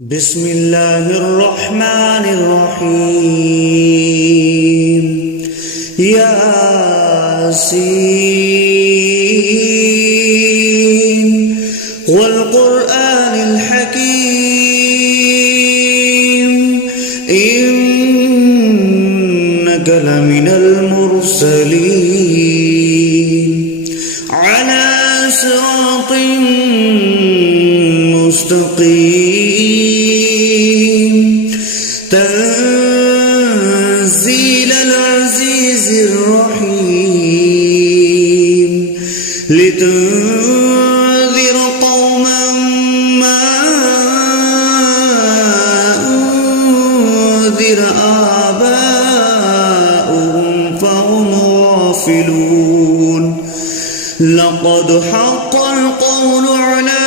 بسم الله الرحمن الرحيم ياسين والقرآن الحكيم إنك لمن المرسلين على صراط مستقيم تنزيل العزيز الرحيم لتنذر قوما ما أنذر آباؤهم فهم غافلون لقد حق القول على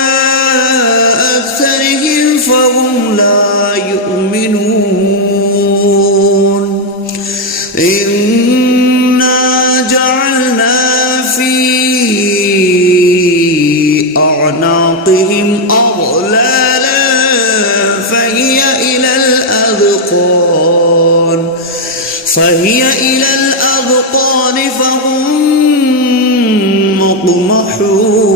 أكثرهم فهم لا يؤمنون إنا جعلنا في أعناقهم أغلالا فهي إلى الأذقان فهم مقمحون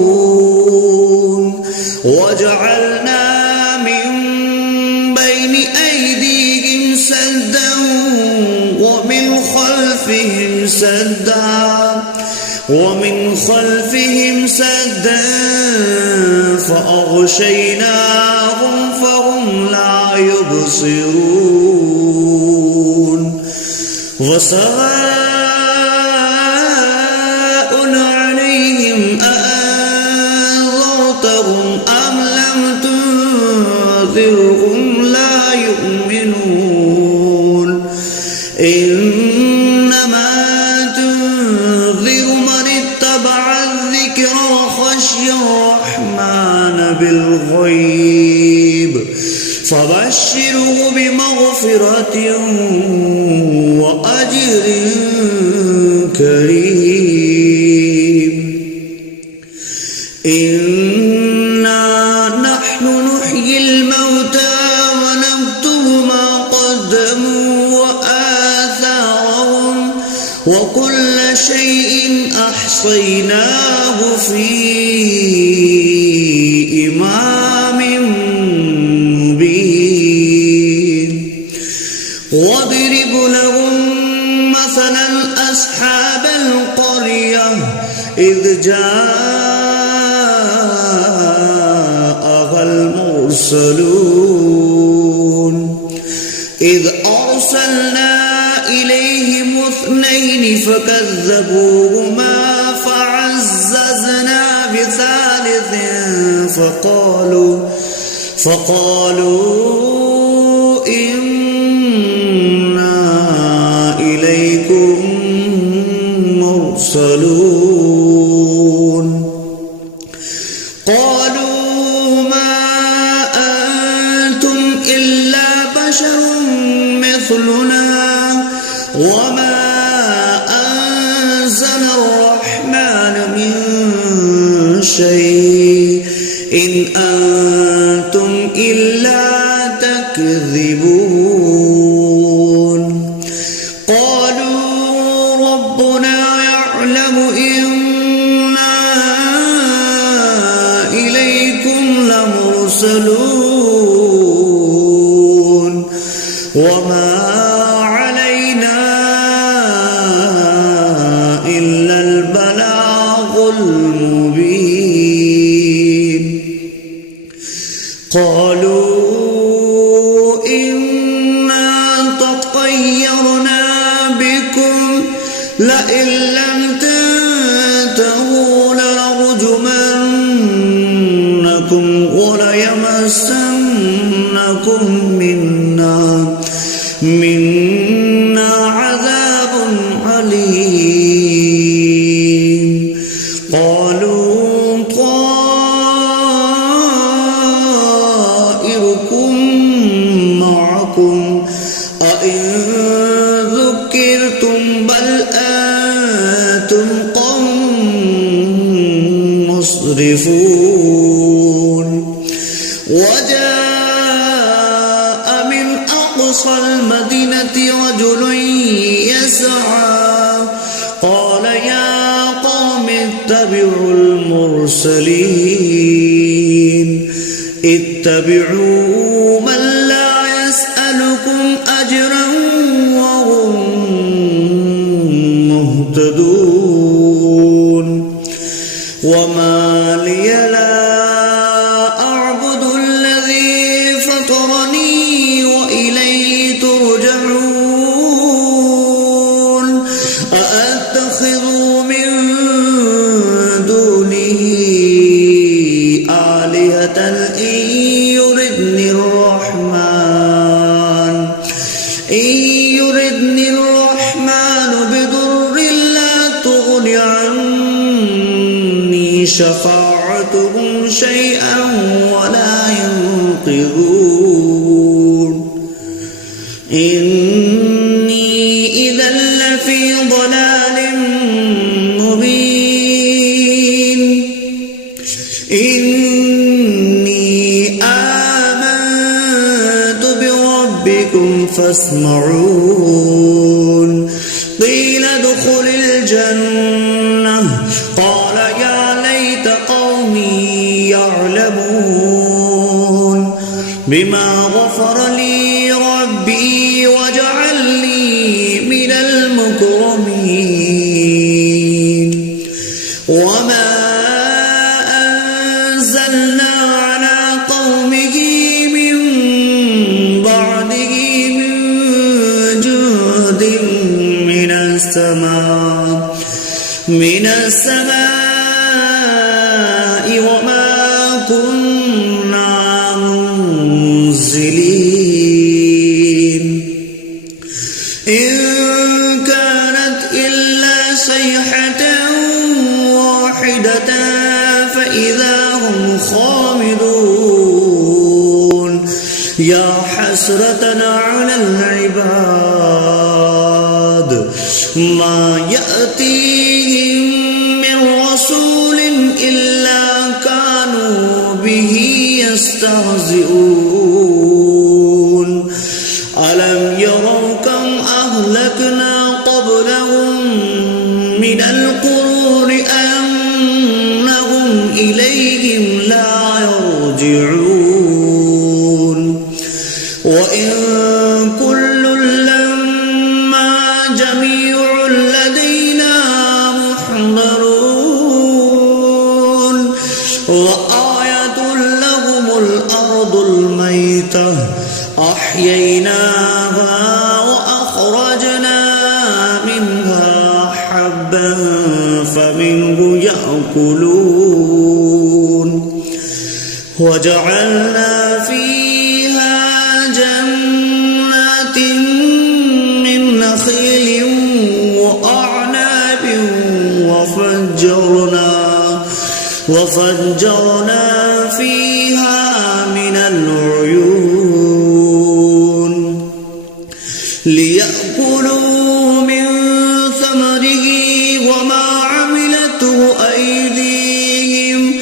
وجعلنا من بين أيديهم سدا ومن خلفهم سدا فأغشيناهم فهم لا يبصرون وسواء عليهم أأنذرتهم أم لم تنذرهم لا يؤمنون إنما تنذر من اتبع الذكر وخشي الرحمن بالغيب فبشره بمغفرة وأجر كريم إنا نحن نحيي الموتى ونكتب ما قدموا وآثارهم وكل شيء أحصيناه في إمام مبين واضرب لهم مثلا أصحاب القرية إذ جاءها المرسلون إذ أرسلنا إليهم 2 فكذبوهما فعززنا بثالث فقالوا إنا إليكم مرسلون قالوا ما أنتم إلا بشر مثلنا وما أنزل الرحمن من شيء إن أنتم إلا تكذبون قالوا ربنا يعلم إنا إليكم لمرسلون وما علينا إلا البلاغ المبين قالوا إنا تطيرنا بكم لئن لم تنتهوا لنرجمنكم وليمسنكم منا عذاب عليم قالوا طائركم معكم أئن ذكرتم بل أنتم قوم مسرفون وجاء أقصى المدينة رجل يسعى قال يا قوم اتبعوا المرسلين اتبعوا من لا يسألكم أجرا وهم مهتدون وما لي لا أعبد الذي فطرني وإليه ترجعون أأتخذ من دونه آلهة إن يردني الرحمن بضر لا تغن عني شفاعتهم شيئا ولا ينقذون إني إذا لفي ضلال مبين إني آمنت بربكم فاسمعون قيل ادخل الجنة قال يا ليت قومي يعلمون بما غفر لي ربي وجعلني من المكرمين وما أنزلنا على قومه من بعده من جند من السماء وما كنا منزلين إن كانت إلا صيحة واحدة فإذا هم خامدون يا حسرة على العباد ما يأتيهم من رسول إلا كانوا به يستهزئون ألم يروا كم أهلكنا قبلهم من القرون أنهم إليهم لا يرجعون وإن كل لما جميع لدينا محضرون وآية لهم الأرض الميتة أحييناها وأخرجنا منها حبا فمنه يأكلون وجعلنا فيها جنات من نخيل وأعناب وفجرنا فيها من العيون ليأكلوا من ثمره وما عملته أيديهم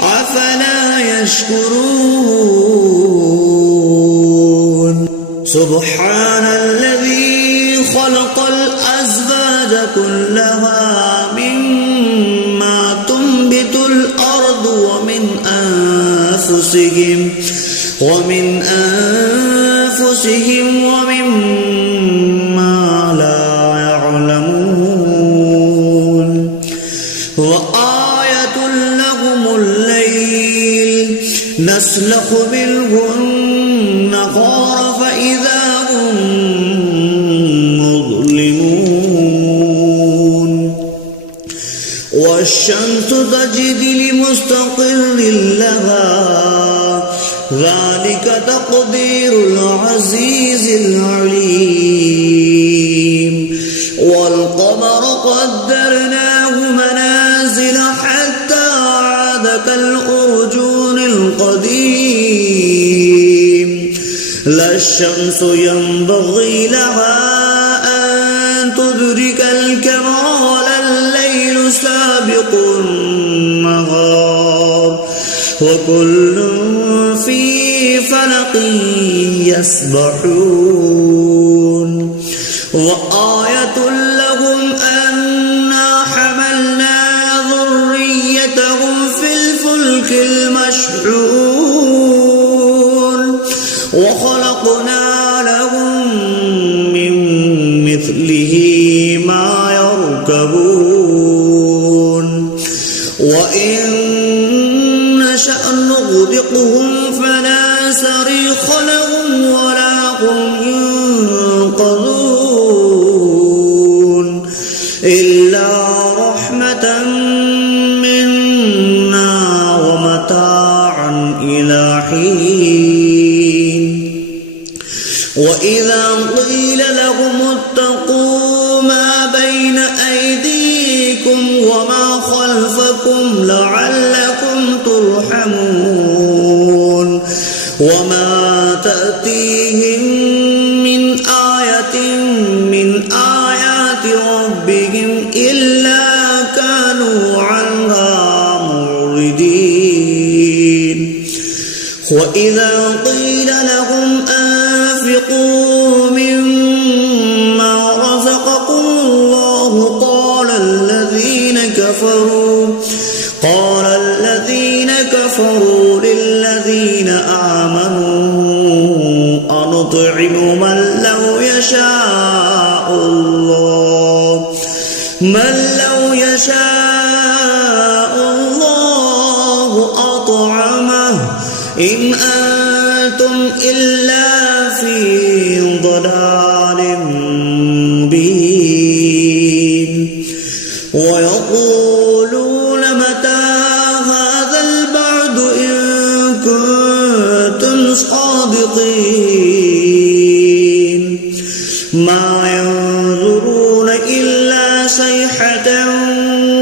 أفلا يشكرون سبحان الذي خلق الأزواج كلها مما تنبت الأرض ومن أنفسهم ومما لا يعلمون وآية لهم الليل نسلخ منه النهار فإذا هم مظلمون والشمس تجري لمستقر لها ذلك تقدير العزيز العليم والقمر قدرناه منازل حتى عاد كالأرجون القديم لا الشمس ينبغي لها أن تدرك الكمال الليل سابق النهار وكل في فلك فلق يسبحون وآية لهم أنا حملنا ذريتهم في الفلك المشحون وخلقنا لهم من مثله ما يركبون وإن نشأ نغرقهم فلا صريخ لهم ولا هم ينقذون إلا رحمة منا ومتاعا إلى حين وإذا قيل لهم اتقوا ما بين أيديكم وما خلفكم لعلكم ترحمون وما تأتيهم من آية من آيات ربهم إلا كانوا عنها معرضين وإذا قيل لهم أنفقوا مما رزقكم الله قال الذين كفروا للذين آمنوا أنطعم من لو يشاء الله أطعمه إن أنتم إلا في ضلال مبين ويقولون متى هذا البعد إن كنتم صادقين ما ينظرون إلا صيحة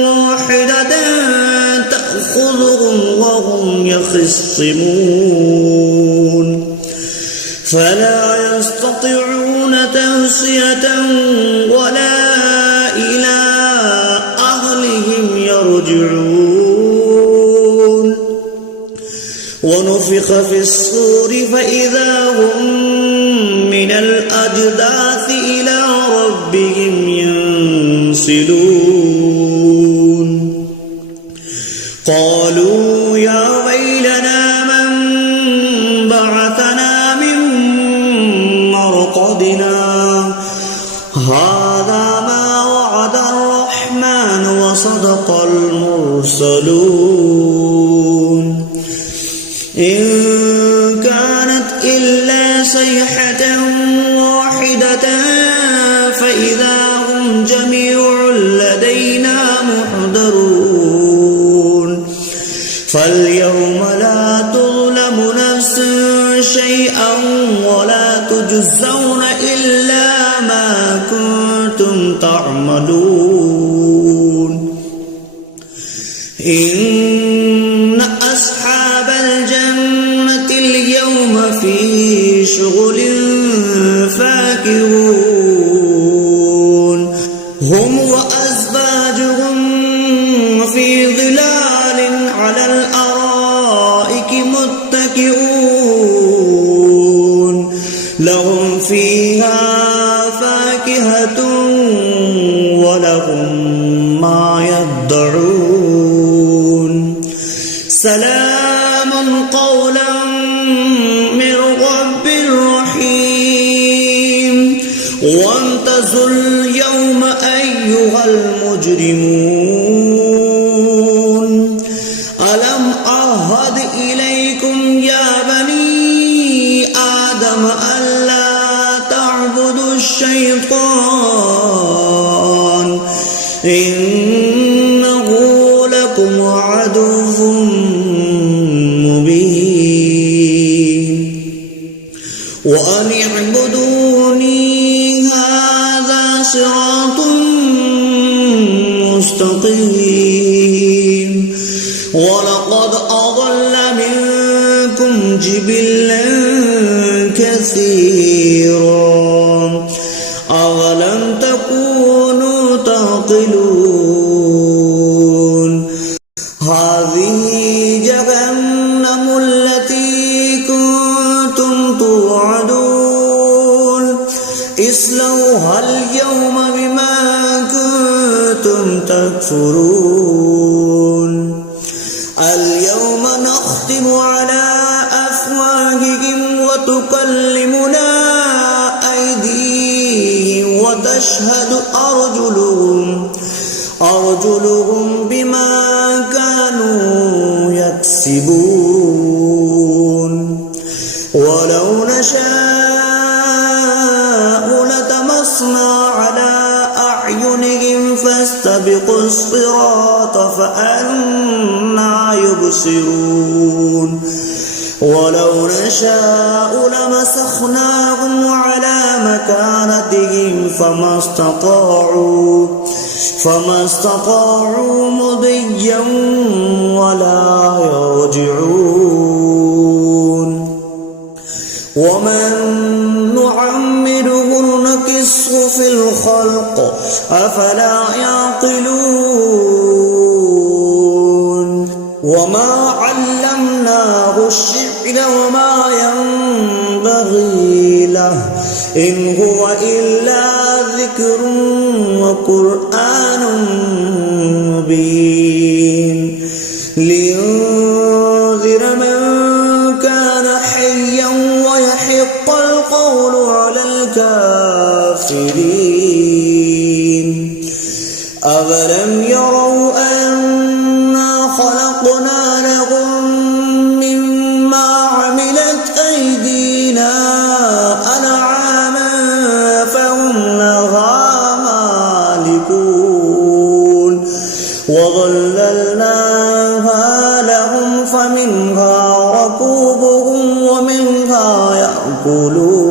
واحدة تأخذهم وهم يخصمون فلا يستطيعون توصية ولا إلى أهلهم يرجعون ونفخ في الصور فإذا هم من الأجداث إلى ربهم ينسلون قالوا يا ويلنا من بعثنا من مرقدنا هذا ما وعد الرحمن وصدق المرسلون إن كانت إلا صيحة واحدة فإذا هم جميع لدينا محضرون فاليوم لا تظلم نفس شيئا ولا تجزون إلا ما كنتم تعملون إن أصحاب الجنة اليوم في شغل فاكهون هم وأزواجهم في ظلال على الأرائك متكئون لهم فيها فاكهة ولهم ما يدعون سلام قولا من رب رحيم وانتظروا اليوم أيها المجرمون ألم أعهد إليكم يا بني آدم ألا تعبدوا الشيطان إنه لكم عدو مبين وأن اعبدوني هذا صراط مستقيم ولقد أضل منكم جبلا كثيرا أولم تكونوا تعقلون هذه جهنم التي كنتم توعدون اصلوها اليوم بما كنتم تكفرون اليوم نختم على أفواههم وتكلمنا أيديهم وتشهد أرجلهم بما كانوا يكسبون ولو نشاء لطمسنا على أعينهم فاستبقوا الصراط فأنى يبصرون ولو نشاء لمسخناهم على مكانتهم فما استطاعوا مضيا ولا يرجعون ومن نعمره نكسه في الخلق أفلا يعقلون وما علمناه الشعر وما ينبغي له إن هو إلا ذكر وقرآن مبين لينذر من كان حيا ويحق القول على الكافرين أولم يروا أنا خلقنا لهم مما عملت أيدينا أنعاما فهم لها مالكون وظللناها لهم فمنها ركوبهم ومنها يأكلون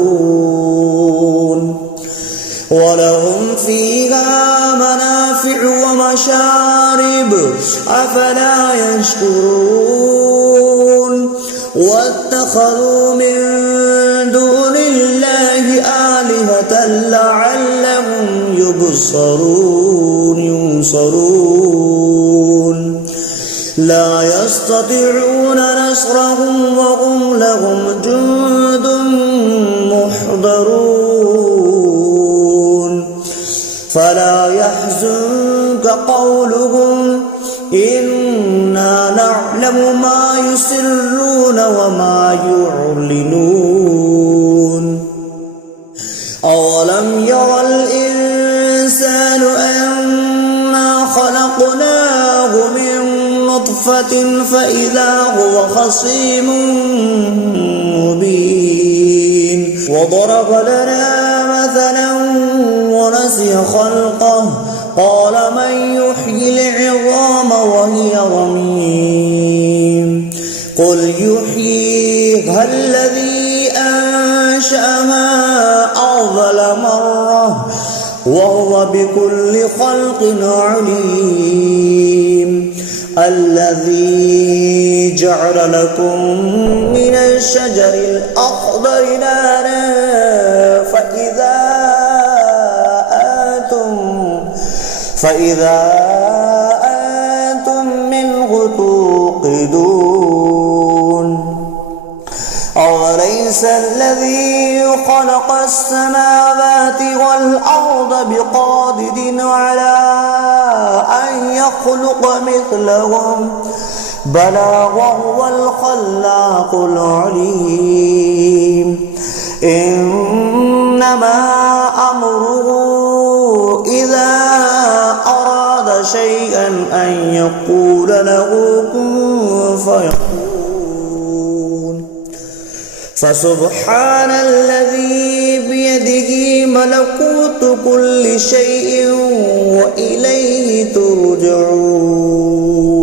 ولهم فيها منافع ومشارب أفلا يشكرون واتخذوا من دون الله آلهة لعلهم ينصرون لا يستطيعون نصرهم وهم لهم جند محضرون فلا يحزنك قولهم إنا نعلم ما يسرون وما يعلنون أولم ير الإنسان أنا خلقناه من نطفة فإذا هو خصيم مبين وضرب لنا مثلا ونسي خلقه قال من يحيي العظام وهي رميم قل يحييها الذي أنشأها أول مرة وهو بكل خلق عليم الذي جعل لكم من الشجر الأخضر نارا فإذا أنتم منه توقدون أوليس الذي خلق السماوات والأرض بقادر على أن يخلق مثلهم بلى وهو الخلاق العليم إنما أمره إذا أراد شيئا أن يقول له كن فيكون فسبحان الذي بيده ملكوت كل شيء وإليه ترجعون